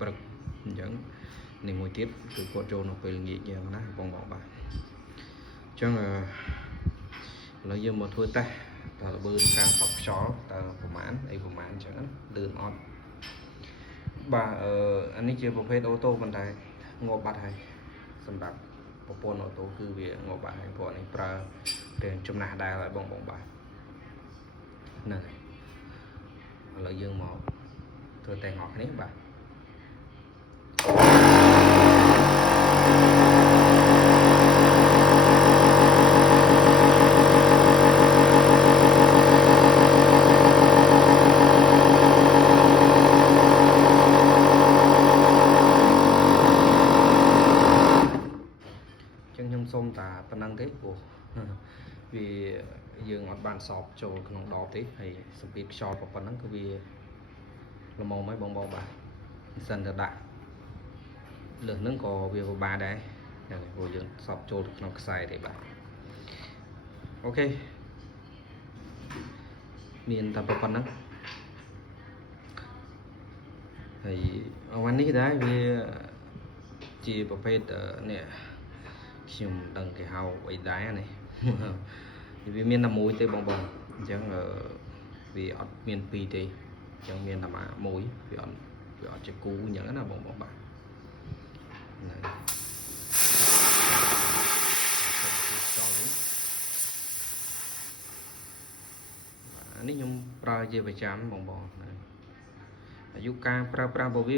บรึกอย่างในมวยtiếpคือกดโจนออกไปงี้อย่างนะบองบอกบ่าจังเราเยอะมาทั่วแต่เราเบิร์นการปอกช้อแต่ประมาณจังนั้นเดินออดบ่าอันนี้เจอประเภทโอโต้บันไดงอบัดให้สำหรับปปนออโต้คือเวียงอบัดให้พวกนี้ปลาเรียนจุ่มหนาได้หลายบองบ่านั่นเราเยอะมาทั่วแต่งอกนี้บ่าส้มตาปนังเทปvì dương ở bàn sọp choក្នុងដបទេហើយសម្ពាធខ្យល់ប៉ុណ្ណឹងគឺវាល្មមហើយបងបាទសិនទៅដាក់លើសហ្នឹងក៏វាពិបាកដែរព្រោះយើងសបចូលក្នុងខ្សែទេបាទអូខេមានតែប៉ុណ្ណឹងហើយวันนี้ដែរវាជាប្រភេទនេះខ្ញុំដឹងគេហៅអីដែរនេះវាមានតែមួយទេបងអញ្ចឹងវាអត់មានពីរទេអញ្ចឹងមានតែមួយវាអត់ជាគូអញ្ចឹងណាបងបាទអានេះខ្ញុំប្រើជាប្រចាំបងអាយុការប្រើប្រាស់របស់វា